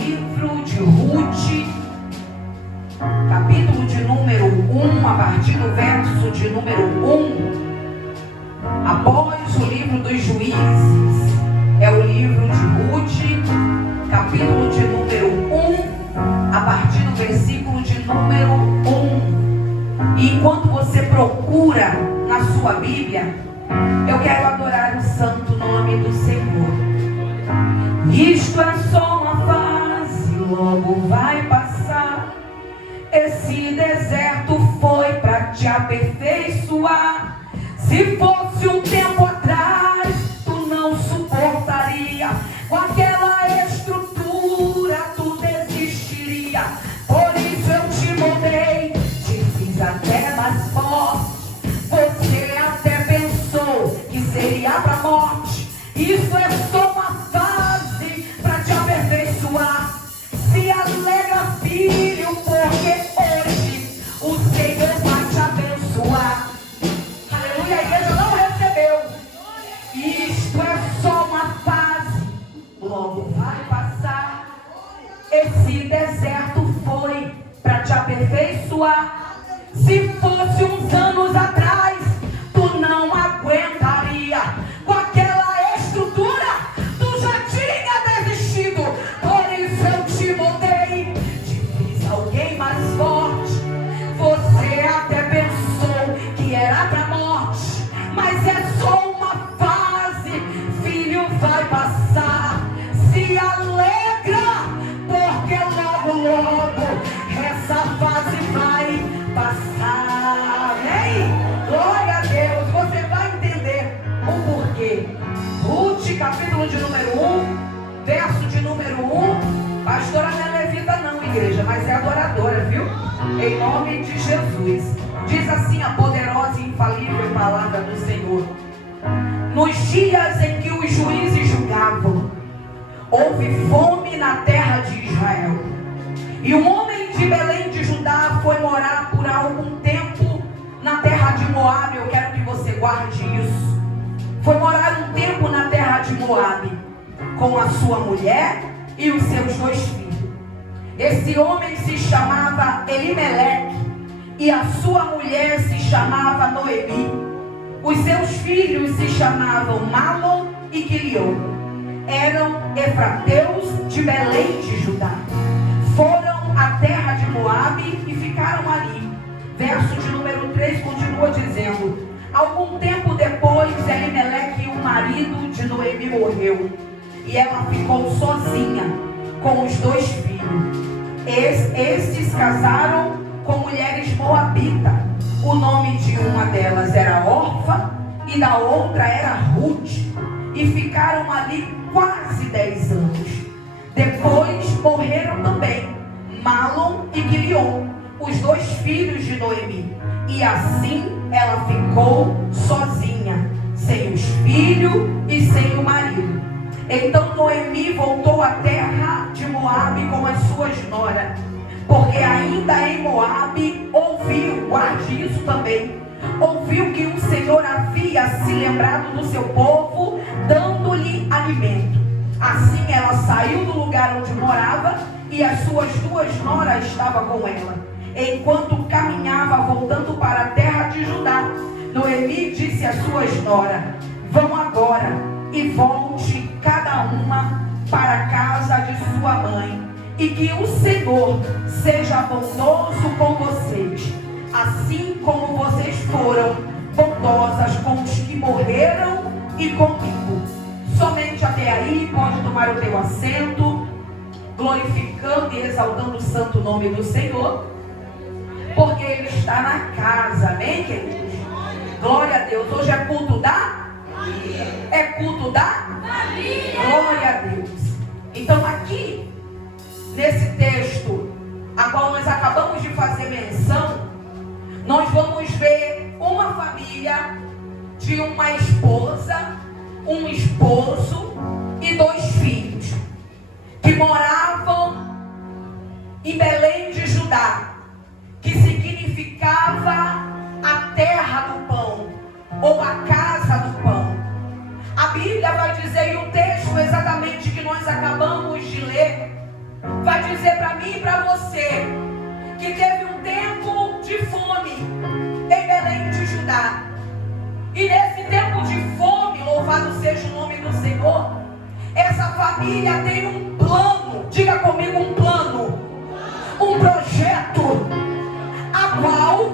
livro de Ruth, capítulo de número 1, a partir do verso de número 1. Após o livro dos Juízes, é o livro de Ruth, capítulo de número 1, a partir do versículo de número 1. E enquanto você procura na sua Bíblia, eu quero adorar o santo nome do Senhor. Isto é só uma fase, logo vai passar. Esse deserto foi para te aperfeiçoar. Se fosse um tempo atrás, tu não suportaria. Com aquela estrutura, tu desistiria. Por isso eu te moldei, te fiz até mais forte. Você até pensou que seria pra morte. Isso é só uma fase para te aperfeiçoar. Se alegra, filho, porque hoje o Senhor vai te abençoar. Aleluia, a igreja não recebeu. Isto é só uma fase, logo vai passar. Esse deserto foi para te aperfeiçoar. Se fosse uns anos atrás, tu não aguentaria. Com aquela estrutura, tu já tinha desistido. Por isso eu te moldei, te fiz alguém mais forte. Você até pensou que era pra morte, mas é só uma fase, filho, vai passar. Se alegra, porque logo essa fase vai passar. Amém? Glória a Deus. Você vai entender o porquê. Ruth, capítulo de número 1, verso de número 1. Pastora não é levita não, igreja, mas é adoradora, viu? Em nome de Jesus. Diz assim a poderosa e infalível palavra do Senhor: nos dias em que os juízes julgavam, houve fome na terra de Israel. E um homem de Belém de Judá foi morar por algum tempo na terra de Moabe. Eu quero que você guarde isso. Foi morar um tempo na terra de Moabe com a sua mulher e os seus 2 filhos. Esse homem se chamava Elimeleque e a sua mulher se chamava Noemi. Os seus filhos se chamavam Malom e Quilion. Eram efrateus de Belém de Judá. Foram à terra de Moabe e ficaram ali. Verso de número 3 continua dizendo: algum tempo depois, Elimeleque, o marido de Noemi, morreu. E ela ficou sozinha com os 2 filhos. Estes casaram com mulheres moabitas. O nome de uma delas era Orfa e da outra era Ruth. E ficaram ali quase 10 anos. Depois morreram também Malom e Quilion, os 2 filhos de Noemi. E assim ela ficou sozinha, sem os filhos e sem o marido. Então Noemi voltou à terra de Moabe com as suas noras, porque ainda em Moabe ouviu, guarde isso também, ouviu que o Senhor havia se lembrado do seu povo, dando-lhe alimento. Assim ela saiu do lugar onde morava e as suas 2 noras estavam com ela. Enquanto caminhava voltando para a terra de Judá, Noemi disse às suas noras: vão agora e volte cada uma para a casa de sua mãe, e que o Senhor seja bondoso com vocês, assim como vocês foram bondosas com os que morreram e comigo. Somente até aí. Pode tomar o teu assento, glorificando e exaltando o santo nome do Senhor, porque Ele está na casa. Amém, queridos? Glória a Deus. Hoje é culto da? É culto da? Glória a Deus. Então aqui, nesse texto a qual nós acabamos de fazer menção, nós vamos ver uma família de uma esposa, um esposo e 2 filhos, que moravam em Belém de Judá, que significava a terra do pão, ou a casa do pão. A Bíblia vai dizer em um texto exatamente que nós acabamos de ler, dizer para mim e para você que teve um tempo de fome em Belém de Judá. E nesse tempo de fome, louvado seja o nome do Senhor, essa família tem um plano. Diga comigo, um plano, um projeto, a qual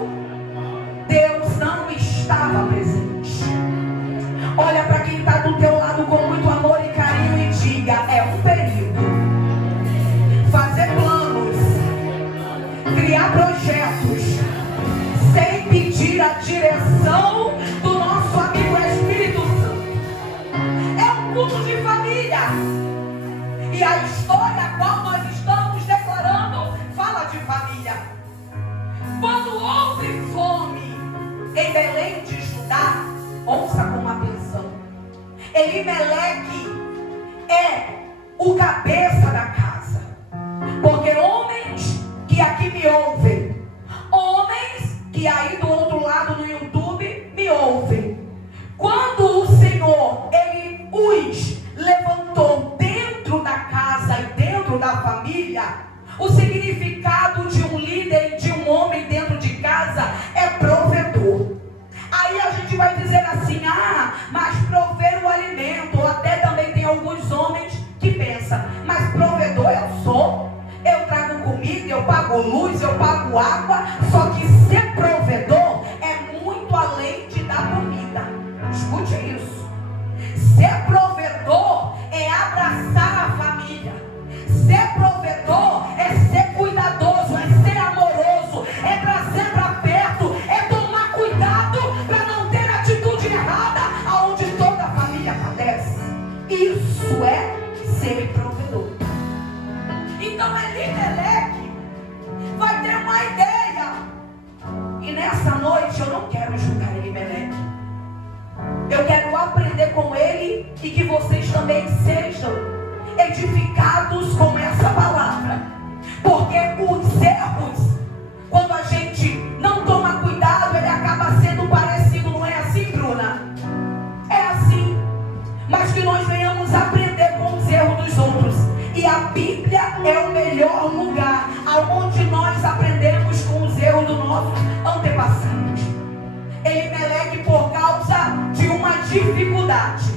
Deus não estava presente. Olha para quem está do teu lado com muito amor e carinho e diga: é um perigo fazer planos, criar projetos sem pedir a direção do nosso amigo Espírito Santo. É um culto de família, e a história a qual nós estamos declarando fala de família. Quando houve fome em Belém de Judá, ouça com atenção, Elimeleque é o cabeça da casa. Porque homens que aqui me ouvem, homens que aí do outro lado no YouTube me ouvem, quando o Senhor ele os levantou dentro da casa e dentro da família, o significado de um líder e de um homem dentro de casa é provedor. Aí a gente vai dizer assim: ah, mas prover o alimento. Ou até também tem alguns homens que pensam: mas provedor eu sou, eu trago comida, eu pago luz, eu pago água. Só que ser provedor é muito além de dar comida. Escute isso. Ser provedor é abraçar a família. Ser provedor é ser cuidadoso, é ser amoroso, é trazer para perto, é tomar cuidado para não ter atitude errada aonde toda a família padece. Isso é ser provedor. Então Elimeleque vai ter uma ideia, e nessa noite eu não quero julgar Elimeleque. Eu quero aprender com ele e que vocês também sejam edificados com essa palavra. Porque os erros, quando a gente não toma cuidado, ele acaba sendo parecido. Não é assim, Bruna? É assim. Mas que nós venhamos aprender com os erros dos outros. E a Bíblia é o melhor lugar aonde nós aprendemos com os erros dos nossos antepassados. Elimeleque, por causa de uma dificuldade,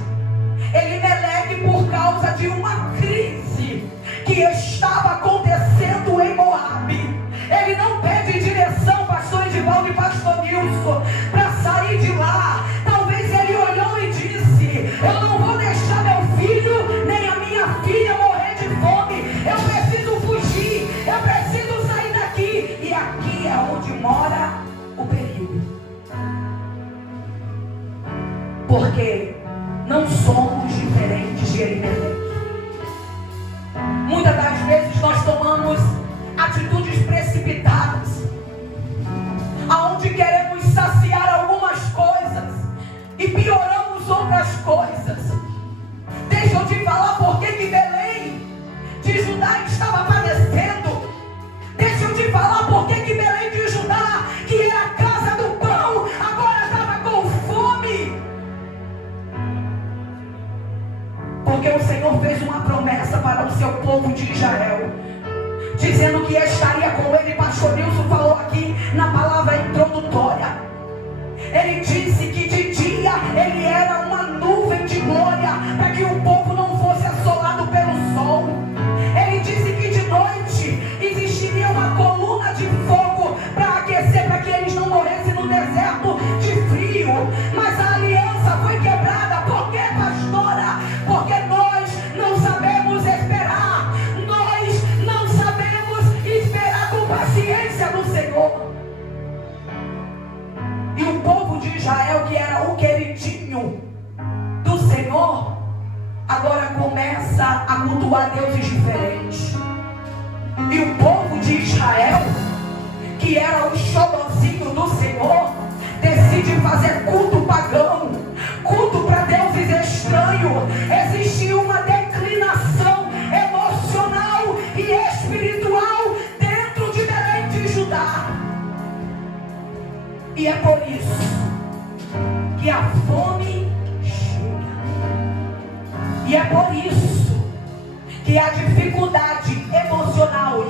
Elimeleque, por causa de uma crise que estava acontecendo em Moabe, ele não pede direção, pastor Edivaldo e pastor Nilson, para sair de lá. Talvez ele olhou e disse: eu não vou deixar meu filho nem a minha filha morrer de fome. Eu preciso fugir, eu preciso sair daqui. E aqui é onde mora o perigo. Porque não somos diferentes de Elimeleque. Muitas das vezes nós tomamos atitudes precipitadas, aonde queremos saciar algumas coisas e pioramos outras coisas. Deixa eu te falar por que Belém de Judá estava padecendo. Deixa eu te falar por que Belém de Judá, que era a casa do pão, agora estava com fome. Porque o Senhor fez uma promessa para o seu povo de Israel, dizendo que estaria com ele. Pastor Nilson falou aqui na palavra introdutória. Ele disse que de dia ele era uma nuvem de glória, para que o povo não fosse assolado pelo sol. Ele disse que de noite existiria uma coluna de fogo para aquecer, para que eles não morressem no deserto de frio. Mas a aliança foi quebrada. Por quê, pastora? Porque nós não sabemos esperar. Nós não sabemos esperar com paciência no Senhor. E o povo de Israel, que era o queridinho do Senhor, agora começa a cultuar deuses diferentes. E o povo de Israel, que era o xodozinho do Senhor, decide fazer culto pagão, culto para deuses estranhos. Existe uma declinação emocional e espiritual dentro de Belém de Judá. E é por isso que a fome chega. E é por isso que a dificuldade emocional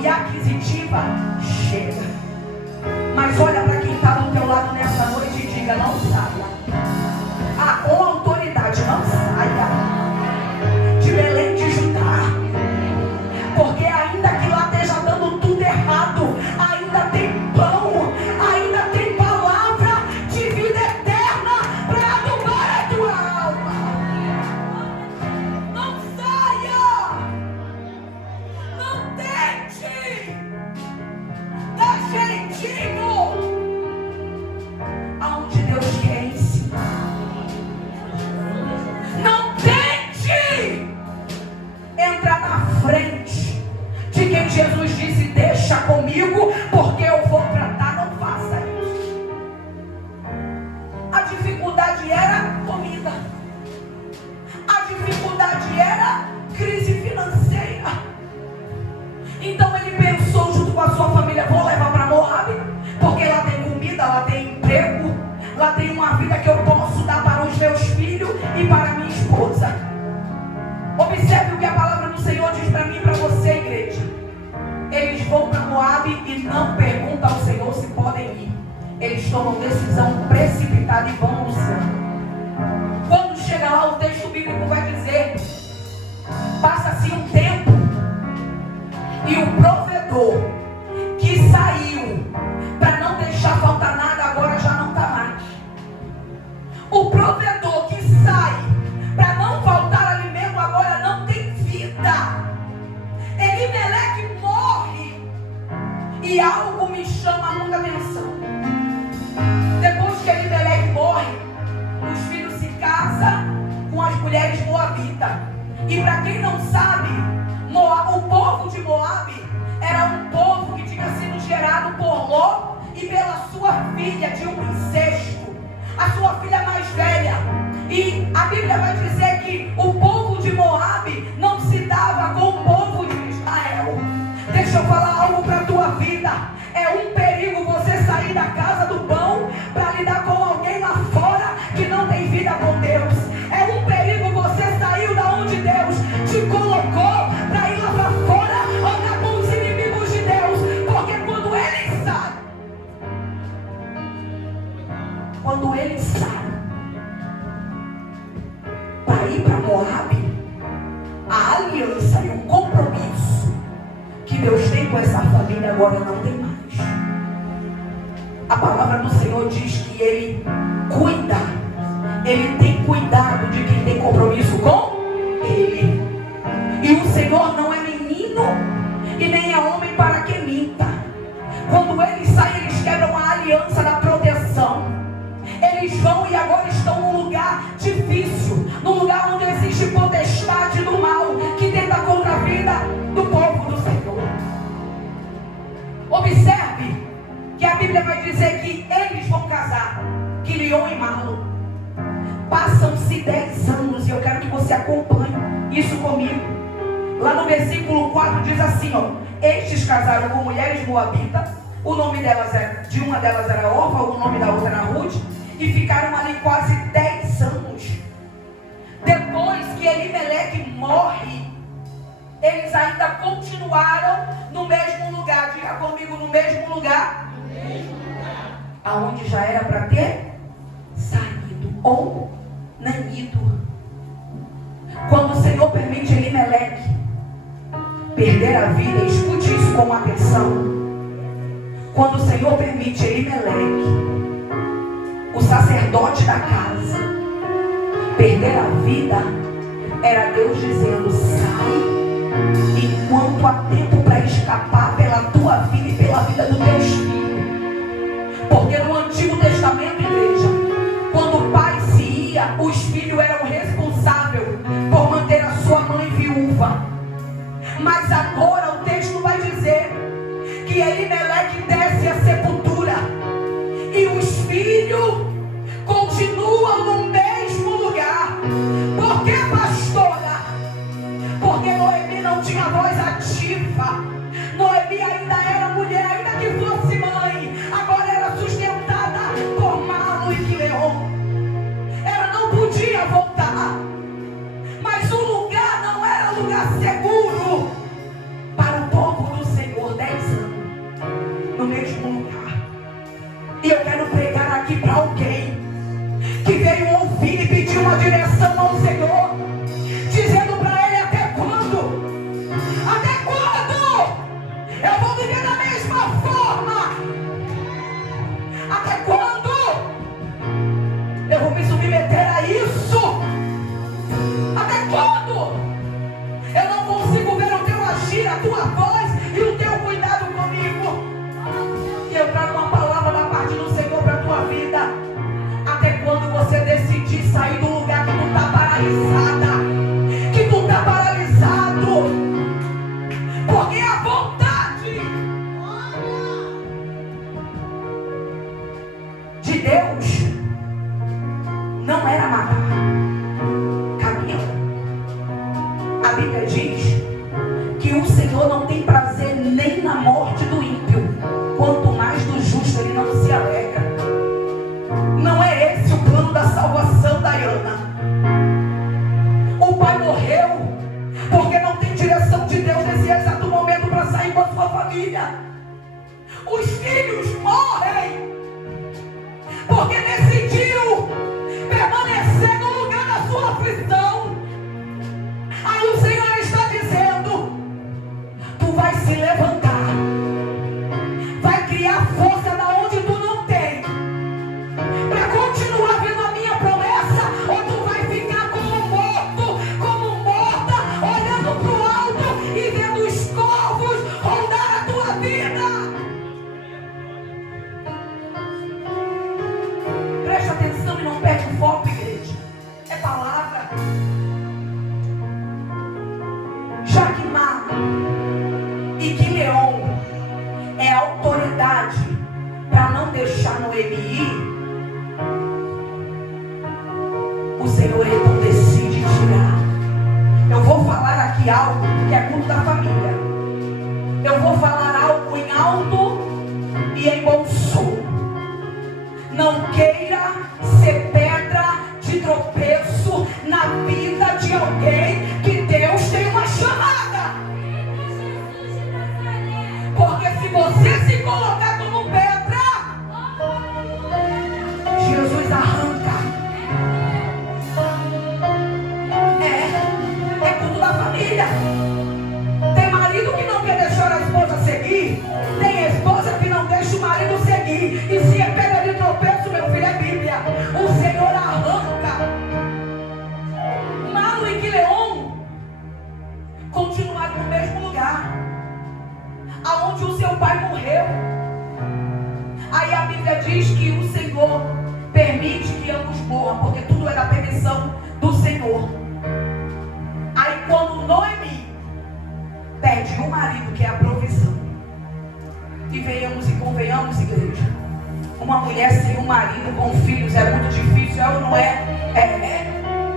não perguntam ao Senhor se podem ir. Eles tomam decisão precipitada e vão anunciando. Quando chega lá, o texto bíblico vai dizer: passa-se um tempo e o provedor que saiu para não deixar faltar nada agora já não está mais. O provedor que sai para não faltar alimento agora não tem vida. Elimeleque morre e algo me chama muita atenção. Depois que Elimeleque morre, os filhos se casam com as mulheres moabitas. E para quem não sabe, o povo de Moabe era um povo que tinha sido gerado por Ló e pela sua filha de um incesto, a sua filha mais velha. E a Bíblia vai dizer que o povo de Moabe não se dava com o povo de Israel. Deixa eu falar algo para a tua vida. É um perigo você sair da casa do pão para lidar com alguém lá fora que não tem vida com Deus. É um perigo você sair da onde Deus te colocou para ir lá para fora andar com os inimigos de Deus. Porque quando ele sai para ir para Moabe, a aliança e o compromisso que Deus tem com essa família agora não tem mais. A palavra do Senhor diz que Ele cuida, Ele tem cuidado de quem tem compromisso com Ele. E o Senhor não é menino e nem é homem para que minta. Quando eles saem, eles quebram a aliança da proteção. Eles vão e agora estão num lugar difícil, num lugar onde existe potestade do mal que tenta contra a vida do povo do Senhor. Observe que a Bíblia vai dizer que eles vão casar, Quilion e Malo. Passam-se 10 anos e eu quero que você acompanhe isso comigo. Lá no versículo 4 diz assim, ó: estes casaram com mulheres moabitas. O nome delas de uma delas era Orfa, o nome da outra era Ruth. E ficaram ali quase 10 anos. Depois que Elimeleque morre, eles ainda continuaram no mesmo lugar. Diga comigo, no mesmo lugar. Aonde já era para ter saído ou nem ido. Quando o Senhor permite Elimeleque perder a vida, escute isso com atenção. Quando o Senhor permite Elimeleque, o sacerdote da casa, perder a vida, era Deus dizendo: sai, enquanto há tempo para escapar pela tua vida e pela vida dos teus filhos. Porque no Antigo Testamento, igreja, quando o pai se ia, os filhos eram responsáveis por manter a sua mãe viúva. Mas agora o texto vai dizer que Elimeleque desce à sepultura e os filhos continuam no mesmo lugar. Por que, pastora? Porque Noemi não tinha voz ativa. Noemi ainda era mulher, ainda que fosse mãe, agora era sustentada por Malo e Quilion. Ela não podia voltar, mas o lugar não era lugar seguro para o povo do Senhor. 10 anos no mesmo lugar. E eu quero pregar aqui para alguém que veio ouvir e pedir uma direção ao Senhor, dizendo para Ele: até quando? Até quando eu vou viver da mesma forma? Até quando eu vou me submeter a isso? Até quando eu não consigo ver o teu agir, a tua voz e o teu cuidado comigo? E eu trago uma palavra da parte do Senhor para a tua vida. Até quando você decidir sair do lugar que tu está paralisada, que tu está paralisado? Porque a vontade de Deus não era matar Camila. A Bíblia diz que o Senhor não tem prazer nem na morte do ímpio, quanto mais do justo ele não se alegra. Não é esse o plano da salvação, Dayana. O pai morreu porque não tem direção de Deus nesse exato momento para sair com a sua família. Os filhos morrem porque decidiu permanecer no lugar da sua aflição. Aí o Senhor está dizendo: tu vai se levantar, vai criar força da onde tu não tem, para continuar vendo a minha promessa, ou tu vai ficar como morto, como morta, olhando para o alto e vendo os corvos rondar a tua vida. Preste atenção e não perde o foco, igreja. É palavra. Jaquimá e Quileon é autoridade para não deixar Noemi ir. O Senhor então decide tirar. Eu vou falar aqui algo que é culto da família. Eu vou falar algo em alto e em bom som. Não queira ser pedra de tropeço na vida de alguém que Deus tem uma chamada. Porque se você se colocar como pedra, Jesus arranca. É culto da família. Tem marido que não quer deixar a esposa seguir. Tem esposa que não deixa o marido seguir. E se é pedra de tropeço, meu filho, é Bíblia. O Senhor arranca. Malo e Quileon continuaram no mesmo lugar aonde o seu pai morreu. Aí a Bíblia diz que o Senhor permite que ambos morram, porque tudo é da permissão do Senhor. Aí quando Noemi pede o marido, que é a provisão, e venhamos e convenhamos, igreja, uma mulher sem um marido com filhos é muito difícil, ela não é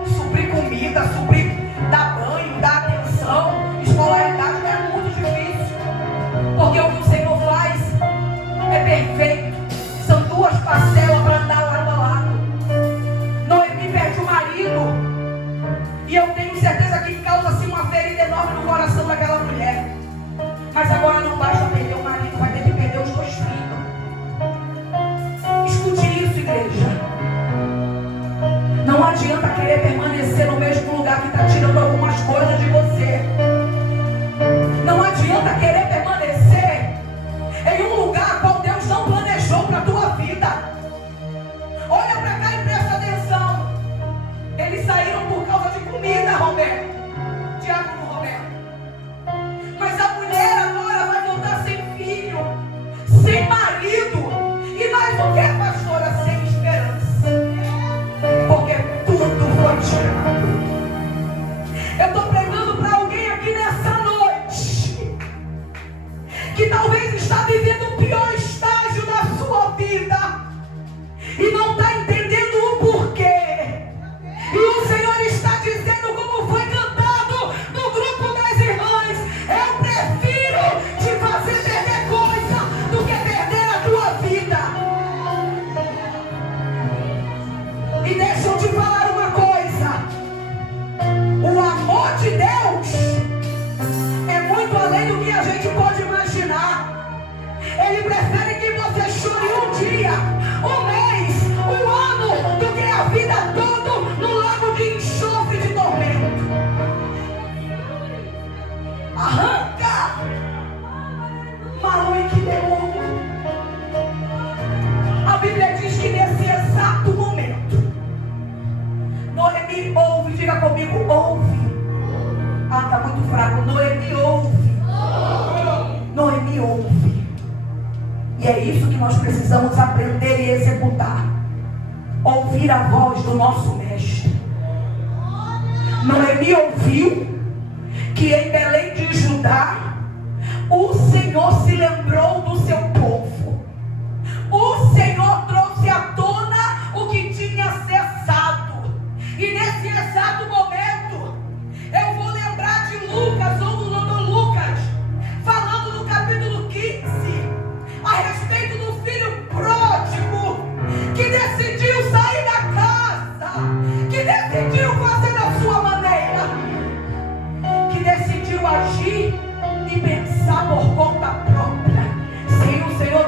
suprir comida, suprir, dar banho, dar atenção, escolaridade, é muito difícil, porque o que o Senhor faz é perfeito. São duas parcelas para andar lado a lado. Noemi perde o marido, e eu tenho certeza que causa-se uma ferida enorme no coração daquela mulher. Mas agora não basta perder o marido, vai ter que perder os dois filhos. Escute isso, igreja. Não adianta querer permanecer no mesmo lugar que está tirando algumas coisas de você. Não adianta querer permanecer em um lugar qual Deus não planejou para a tua vida. Olha para cá e presta atenção. Eles saíram por causa de comida, Roberto. Diácono Roberto. Mas a mulher agora vai voltar sem filho, sem marido. E mais o que, pastora? Sem esperança. Porque tudo foi tirado. Eu estou pregando para alguém aqui nessa noite que talvez está vivendo o pior estágio da sua vida e não está entendendo o porquê. E o Senhor está dizendo, como foi cantado no grupo das irmãs: eu prefiro te fazer perder coisa do que perder a tua vida. E deixa eu te falar uma coisa: o amor de Deus é muito além do que a gente pode imaginar. Ele prefere que você chore um dia, um mês, um ano, do que a vida toda no lago de enxofre de tormento. Arranca! Malo e Quileon. A Bíblia diz que nesse exato momento, Noemi ouve, diga comigo, ouve. Ah, está muito fraco. Noemi ouve. Noemi ouve. E é isso que nós precisamos aprender e executar. Ouvir a voz do nosso mestre. Noemi ouviu que em Belém de Judá o Senhor se lembrou do seu povo. O Senhor trouxe à tona o que tinha cessado. E nesse exato momento eu vou lembrar de Lucas, ou do doutor Lucas, falando no capítulo 15 a respeito do filho pródigo que decidiu sair da casa, que decidiu fazer da sua maneira, que decidiu agir e pensar por conta própria, sem o Senhor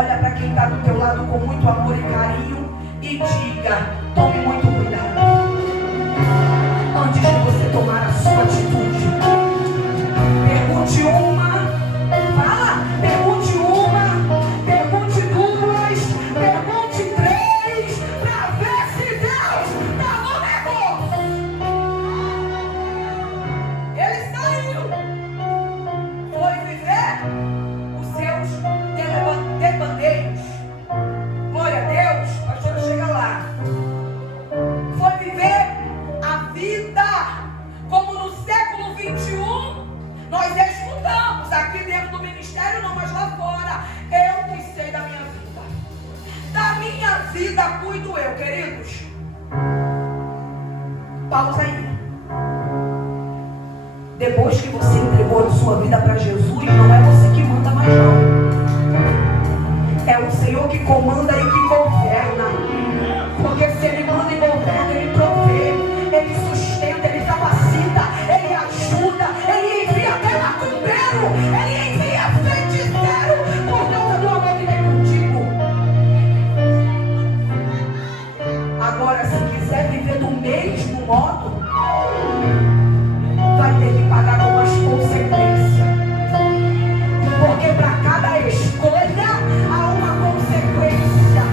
Olha para quem está do teu lado com muito amor e carinho e diga: tome muito cuidado antes de você tomar a sua atitude. Pergunte uma, fala, pergunte uma, pergunte duas, pergunte três, para ver se Deus está no negócio. Ele saiu, foi viver os seus debandeiros. Glória a Deus, a pastora chega lá. Foi viver a vida como no século 21 nós escutamos aqui dentro do ministério, não, mas lá fora. Eu que sei da minha vida. Da minha vida cuido eu, queridos. Pausa aí. Depois que você entregou a sua vida para Jesus, não é você que manda mais não. É o Senhor que comanda e que governa. Porque se Ele manda e governa, Ele provê, Ele sustenta, Ele capacita, Ele ajuda, Ele envia até macumbeiro, Ele envia feiticeiro por causa do amor que tem contigo. Agora, se quiser viver do mesmo modo, vai ter que pagar com as consequências. Porque para cada escolha há uma consequência.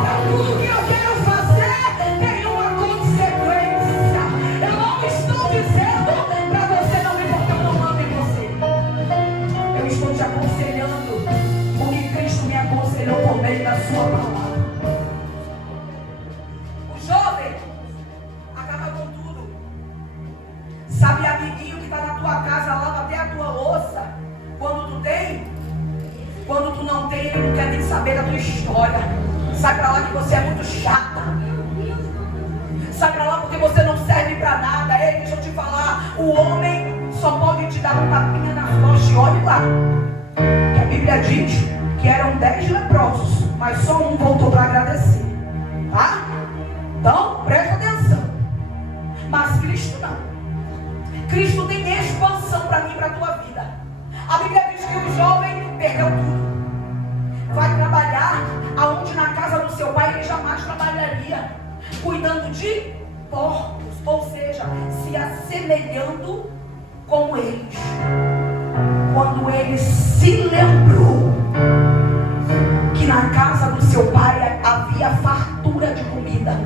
Para tudo que eu quero fazer tem uma consequência. Eu não estou dizendo para você não me porque eu não mando em você. Eu estou te aconselhando o que Cristo me aconselhou por meio da sua palavra. O jovem acaba com tudo. Sabe, amiguinho que está na tua casa, lava até a tua louça. Quando tu tem, quando tu não tem, ele não quer nem saber da tua história. Sai pra lá que você é muito chata. Sai pra lá porque você não serve pra nada. Ei, deixa eu te falar, o homem só pode te dar um tapinha nas costas. E olhe lá, que a Bíblia diz que eram 10 leprosos, mas só um voltou para agradecer. Tá? Então, presta atenção. Mas Cristo não. Cristo tem expansão para mim e para a tua vida. A Bíblia diz que o jovem perdeu tudo. Vai trabalhar aonde na casa do seu pai ele jamais trabalharia, cuidando de porcos, ou seja, se assemelhando como eles. Quando ele se lembrou que na casa do seu pai havia fartura de comida,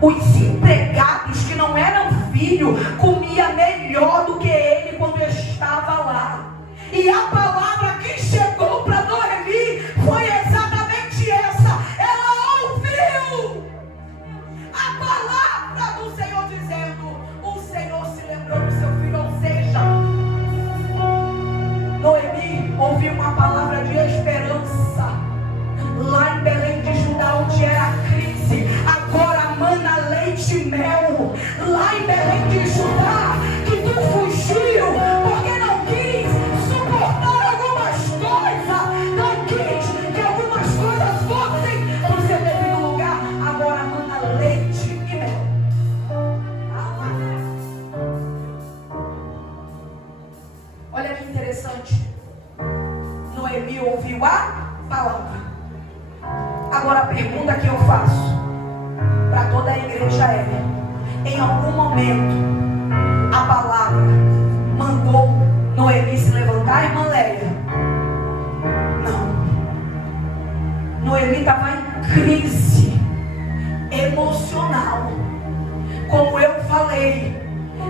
os empregados que não eram filhos comiam melhor do que ele quando estava lá. E a palavra que chegou para Noemi foi exatamente essa. Ela ouviu a palavra do Senhor dizendo: o Senhor se lembrou do seu filho. Ou seja, Noemi ouviu uma palavra de esperança. Lá em Belém de Judá, onde era crise, agora mana leite e mel. Lá em Belém de Judá, que tu fugiu porque não quis suportar algumas coisas, não quis que algumas coisas fossem para o seu devido lugar, agora mana leite e mel. Olha que interessante. Noemi ouviu a palavra. Agora a pergunta que eu faço para toda a igreja é: em algum momento a palavra mandou Noemi se levantar, irmã Léia? Não. Noemi estava em crise emocional. Como eu falei,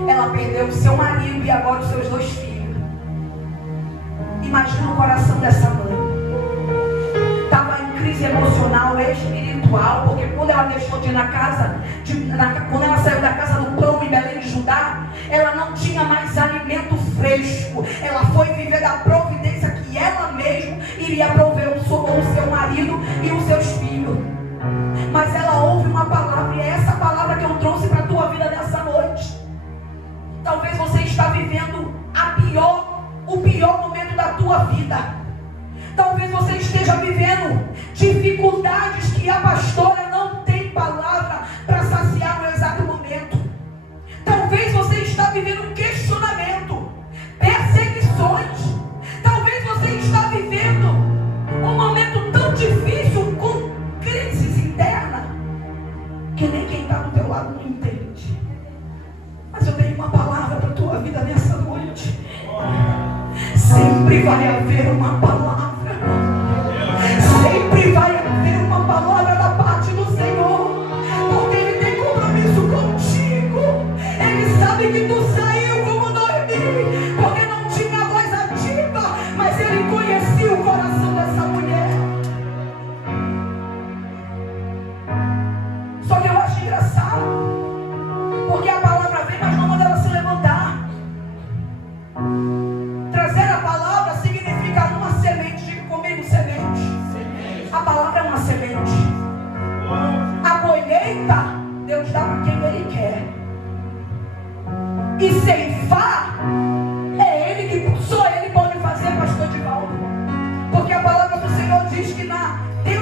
ela perdeu o seu marido e agora os seus 2 filhos. Imagina o coração dessa mãe. Estava em crise emocional, espiritual, porque quando ela deixou de ir na casa, quando ela saiu da casa do pão em Belém de Judá, ela não tinha mais alimento fresco. Ela foi viver da providência que ela mesma iria prover o seu marido e os seus filhos. Mas ela ouve uma palavra, e é essa palavra que eu trouxe para a tua vida nessa noite. Talvez você está vivendo o pior momento da tua vida. Talvez você esteja vivendo dificuldades que a pastora não tem palavra para saciar no exato momento. Talvez você está vivendo um questionamento, perseguições. Talvez você está vivendo um momento tão difícil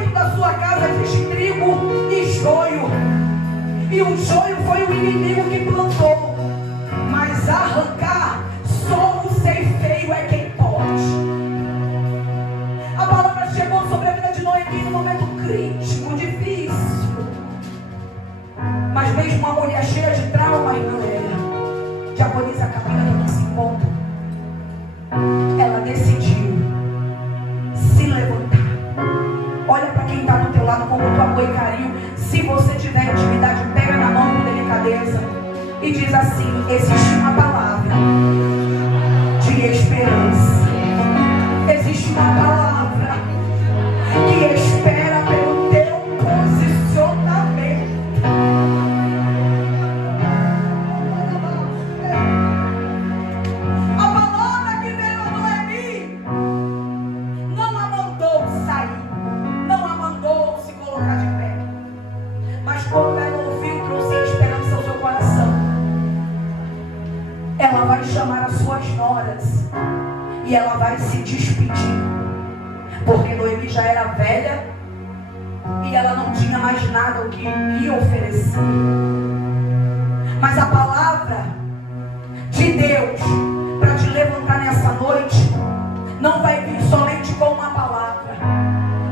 dentro da sua casa existe trigo e joio. E o joio foi o inimigo que plantou. Mas arrancar, só o ceifeiro é quem pode. A palavra chegou sobre a vida de Noemi num momento crítico, difícil. Mas mesmo uma mulher cheia de traumas, Diaconisa Camila, que se encontra, ela decidiu se levantar. Olha para quem está do teu lado com muito amor e carinho. Se você tiver intimidade, pega na mão com delicadeza e diz assim: existe uma palavra de esperança. Existe uma palavra que espera pelo teu posicionamento. A palavra que veio a Noemi não a mandou sair, não a mandou se colocar de pé, mas quando ela ouviu, trouxe esperança ao seu coração. Ela vai chamar as suas noras e ela vai se despedir, porque Noemi já era velha e ela não tinha mais nada o que lhe oferecer. Mas a palavra de Deus para te levantar nessa noite não vai vir somente com uma palavra,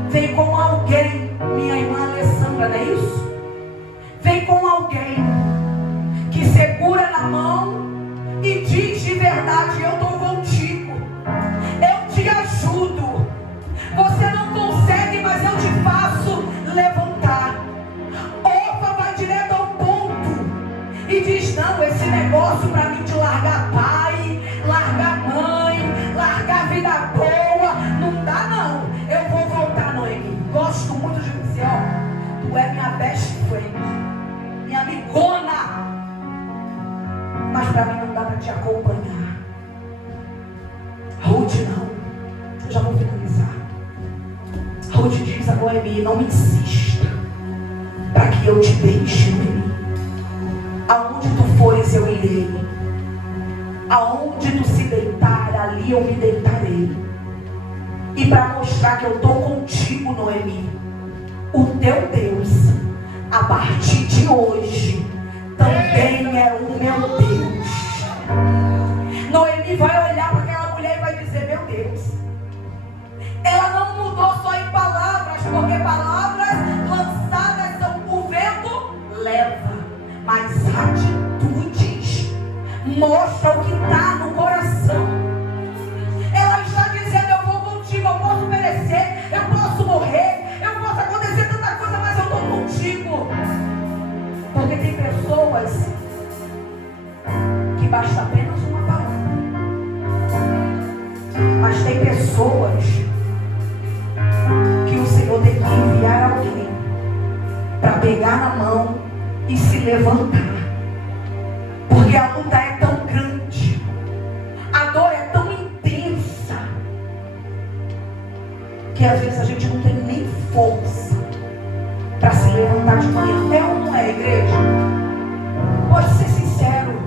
vem com alguém. Minha irmã Alessandra, não é isso? Vem com alguém que segura na mão e diz de verdade: eu estou contigo, eu te ajudo. Você não consegue, mas eu te faço levantar. Opa, vai direto ao ponto e diz: não, esse negócio para mim de largar pai, largar mãe, largar vida boa, não dá não. Eu vou voltar, Noemi. Gosto muito de você, ó. Tu é minha best friend, minha amigona, mas para mim não dá para te acompanhar. Ruth não. Eu já vou finalizar. Ruth diz a Noemi: não me insista para que eu te deixe, Noemi. Aonde tu fores eu irei, aonde tu se deitar, ali eu me deitarei. E para mostrar que eu estou contigo, Noemi, o teu Deus, a partir de hoje, também é o meu Deus. Noemi vai olhar para aquela mulher e vai dizer: meu Deus, ela não mudou só em palavras, porque palavras lançadas são o vento leva, mas atitudes mostram o que está no coração. Ela está dizendo: eu vou contigo, eu posso perecer, eu posso morrer, eu posso acontecer tanta coisa, mas eu estou contigo. Porque tem pessoas que basta apenas uma palavra, mas tem pessoas que o Senhor tem que enviar alguém para pegar na mão e se levantar, porque a luta é tão grande, a dor é tão intensa, que às vezes a gente não tem nem força para se levantar de manhã. É ou não é, igreja? Pode ser sincero.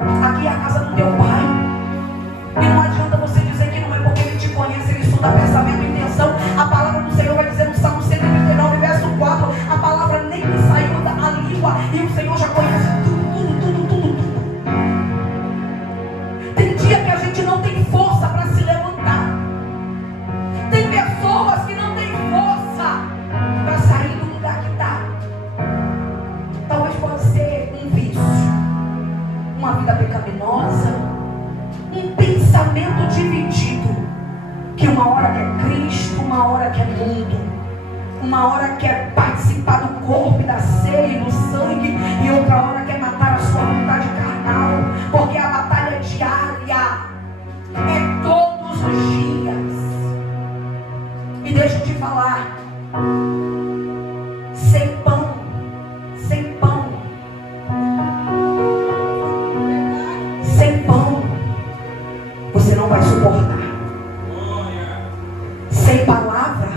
Aqui é a casa do teu pai, e não adianta você dizer que não é, porque ele te conhece, ele estuda pensamento e intenção. A palavra do Senhor vai dizer no Salmo 139, verso 4: a palavra nem me saiu da língua e o Senhor já conhece tudo. Tem dia que a gente não tem força para se levantar. Tem pessoas que não têm força para sair do lugar que está. Talvez pode ser um vício, uma vida pecaminosa, um pensamento dividido, que uma hora quer Cristo, uma hora quer mundo, uma hora quer participar do corpo e da ceia e do sangue, e outra hora quer matar a sua vontade carnal, porque a batalha é diária, é todos os dias. E deixa eu te falar, sem pão, você não vai suportar. Sem palavra,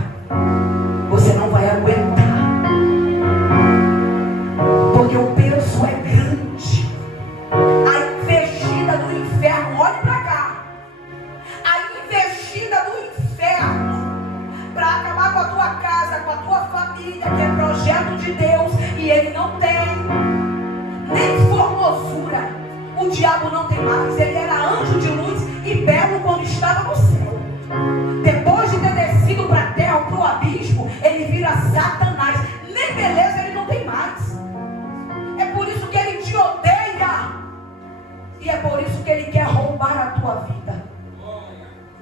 você não vai aguentar, porque o peso é grande. A investida do inferno, olhe para cá, a investida do inferno para acabar com a tua casa, família, que é projeto de Deus, e ele não tem nem formosura. O diabo não tem mais. Ele era anjo de luz e belo quando estava no céu. Depois de ter descido para a terra, para o abismo, ele vira Satanás. Nem beleza ele não tem mais. É por isso que ele te odeia. E é por isso que ele quer roubar a tua vida.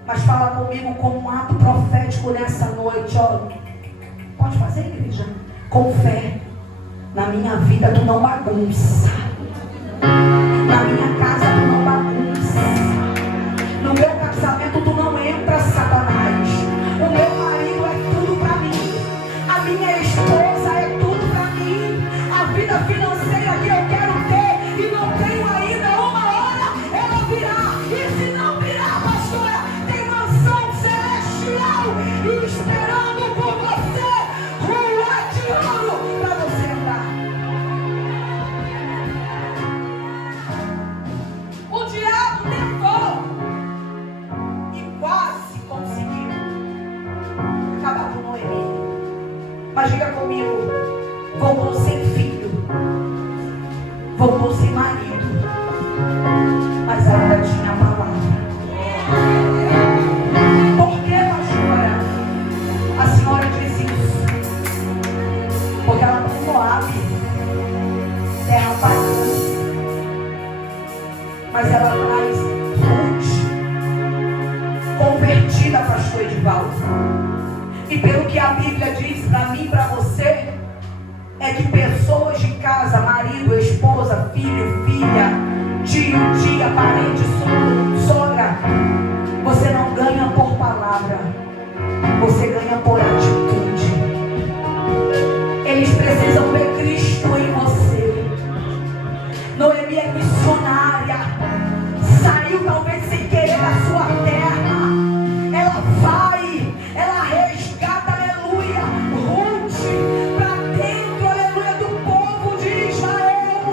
Mas fala comigo com um ato profético nessa noite, ó. Pode fazer, igreja? Com fé. Na minha vida tu não bagunça. Na minha casa tu não bagunça. No meu casamento tu não entra, Satanás. O meu marido é tudo pra mim. A minha esposa é tudo pra mim. A vida financeira que eu quero ter e não tenho ainda, uma hora ela virá. E se não virar, pastora, tem mansão celestial esperando por você, rua de ouro pra você entrar. O diabo tentou e quase conseguiu acabar com Noemi. Mas diga comigo, voltou sem filho, voltou sem marido, mas ainda tinha a palavra. Por que, pastora, a senhora diz isso? Porque ela está em Moabe, terra pagã, mas ela traz Ruth, convertida, pastor Edivaldo. E pelo que a Bíblia diz para mim e para você, é que pessoas de casa, marido, esposa, filho, filha, tio, tia, parente, sogra, você não ganha por palavra, você ganha por atitude. Eles precisam ver Cristo em você. Noemi é missionária, saiu talvez sem querer da sua terra. Ela vai, ela resgata, aleluia, Ruth para dentro, aleluia, do povo de Israel.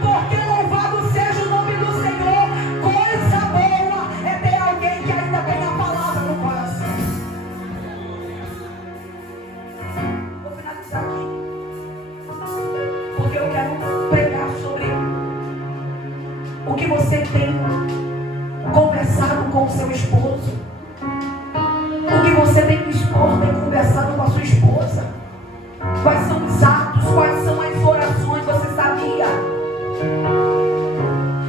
Porque louvado seja o nome do Senhor. Coisa boa é ter alguém que ainda tem a palavra no coração. Vou finalizar aqui, porque eu quero pregar sobre o que você tem conversado com o seu esposo. O que você tem conversado com a sua esposa. Quais são os atos, quais são as orações. Você sabia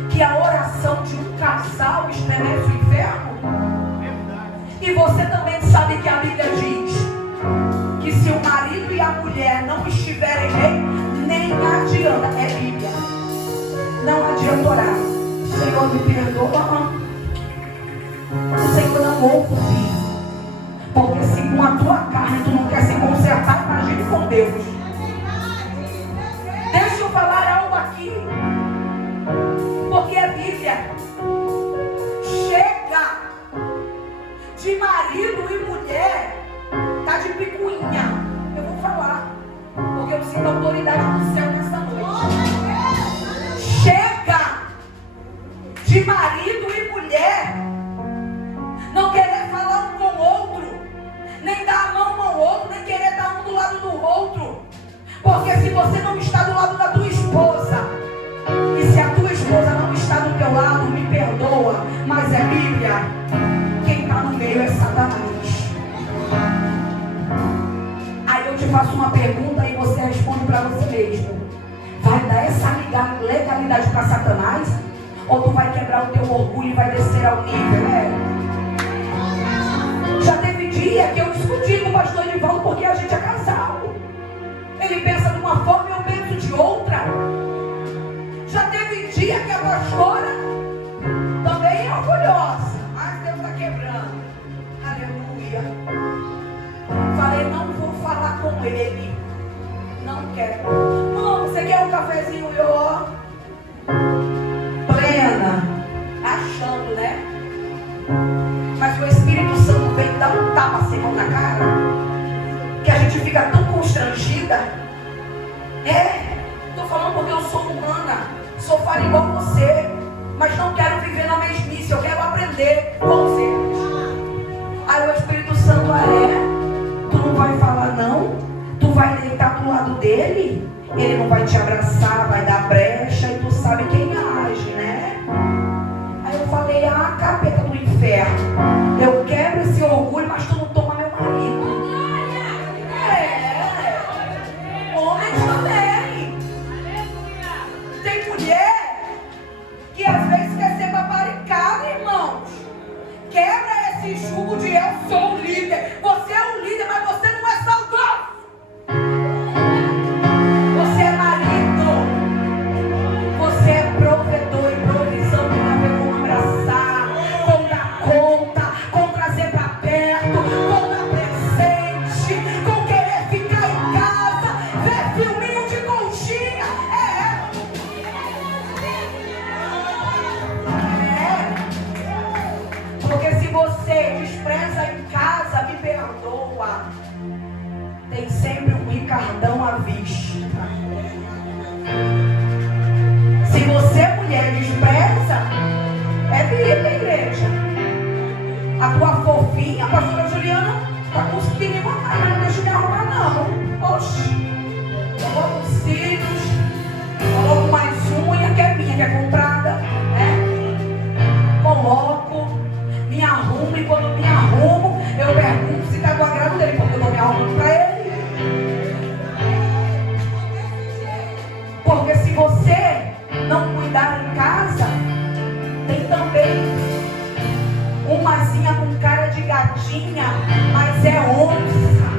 que a oração de um casal estremece o inferno? E você também sabe que a Bíblia diz que se o marido e a mulher não estiverem bem, nem adianta. É Bíblia. Não adianta orar. Senhor, me perdoa. O Senhor não ouve. Porque se com a tua carne tu não quer se consertar, imagine com Deus. Deixa eu falar algo aqui. Porque a Bíblia chega de marido e mulher, tá de picuinha. Eu vou falar, porque eu sinto autoridade do céu nessa noite. Chega de marido e mulher não querer falar um com o outro, nem dar a mão ao outro, nem querer dar um do lado do outro. Porque se você não está do lado da tua esposa, e se a tua esposa não está do teu lado, me perdoa, mas é Bíblia, quem está no meio é Satanás. Aí eu te faço uma pergunta e você responde para você mesmo. Vai dar essa legalidade para Satanás? Ou tu vai quebrar o teu orgulho e vai descer ao nível, Já teve dia que eu discuti com o pastor Edivaldo porque a gente é casal. Ele pensa de uma forma e eu penso de outra. Já teve dia que a pastora também é orgulhosa, mas Deus está quebrando. Aleluia. Falei, não vou falar com ele. Não quero. Não, você quer um cafezinho? Eu, plena, achando, né? Mas o Espírito Santo vem dar um tapa assim na cara, que a gente fica tão constrangida. Estou falando porque eu sou humana, sou falha igual você, mas não quero viver na mesmice, eu quero aprender com você. Aí o Espírito Santo, tu não vai falar não? Tu vai deitar ele não vai te abraçar, vai dar brecha, e tu sabe quem age, né? Aí eu falei, capeta do inferno, eu quebro esse orgulho, mas tu não toma meu marido. Homens também. Tem mulher que às vezes quer ser paparicada, irmãos. Quebra esse jugo de eu sou o líder. Você é um líder, mas você não é saudável. Você é marido. Você é provedor, e provisão tem a ver com abraçar, com dar conta, com trazer para perto, com dar presente, com querer ficar em casa, ver filminho de conchinha. Porque se você despreza em casa, me perdoa, tem sempre um Ricardão à vista. Se você, mulher, despreza, é Bíblia, igreja. A tua fofinha, a pastora Juliana, tá com os pininhos, mas não deixa me arrumar não. Oxi, coloco os cílios, coloco mais unha, que é minha, que é comprada, né? Coloco, me arrumo, e quando me arrumo, eu pergunto se tá do agrado dele, porque eu tô me arrumando pra ele. Porque se você não cuidar em casa, tem também umazinha com cara de gatinha, mas é onça,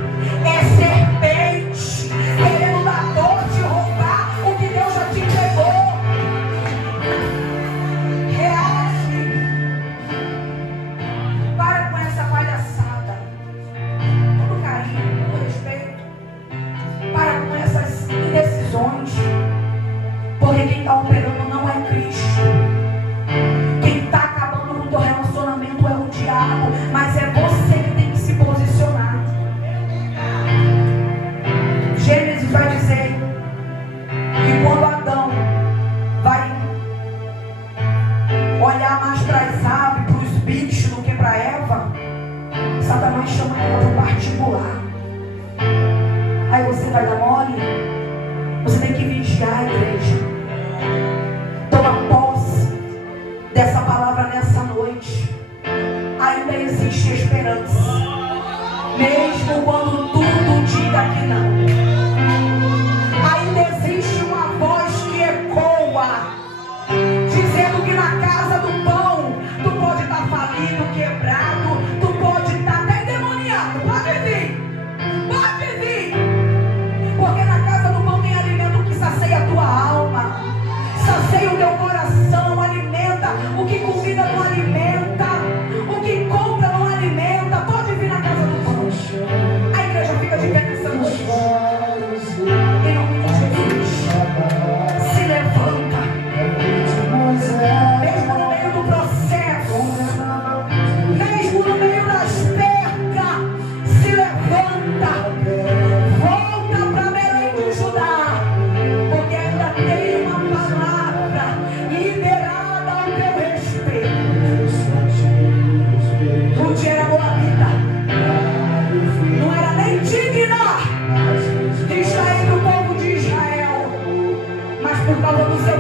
é serpente, querendo dar dor, te roubar o que Deus já te entregou. Reage. Para com essa palhaçada. Todo carinho, todo respeito. Para com essas indecisões. Porque quem está operando não é Cristo. Quem está acabando com o teu relacionamento é o diabo. Mas é você que tem que se posicionar. Gênesis vai dizer que quando Adão vai olhar mais para as aves, para os bichos do que para Eva, Satanás chama ela para o particular. Aí você vai dar mole. Você tem que vigiar, a igreja. Toma posse dessa palavra nessa noite. Ainda existe esperança, mesmo quando tudo diga que não. Ainda existe uma voz que ecoa, dizendo que na casa do pão tu pode estar falido, quebrado, tu pode estar até endemoniado. Pode vir, porque na casa do pão tem alimento que sacia a tua alma, sacia o teu coração, alimenta. O que convida não alimenta, o que compra não alimenta. Pode vir na casa do pão. A igreja fica de pé nessa noite. Em nome de Jesus, se levanta. Mesmo no meio do processo, mesmo no meio das percas, se levanta. Volta para Belém de Judá, porque ainda tem uma palavra liberada ao teu respeito. Ruth era moabita, não era nem digna de estar entre o povo de Israel, mas por causa do seu